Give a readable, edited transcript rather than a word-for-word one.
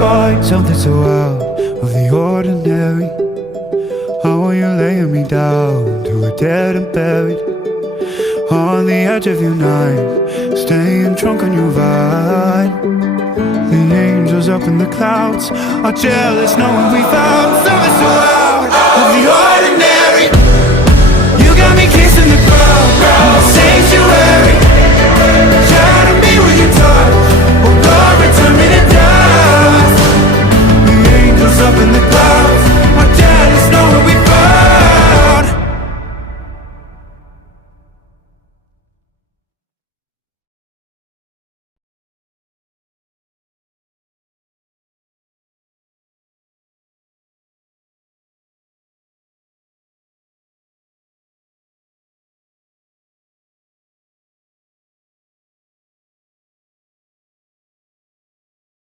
find something so out of the ordinary. How are you laying me down to a dead and buried on the edge of your night, staying drunk on your vine. The angels up in the clouds are jealous knowing we found something so out of the ordinary.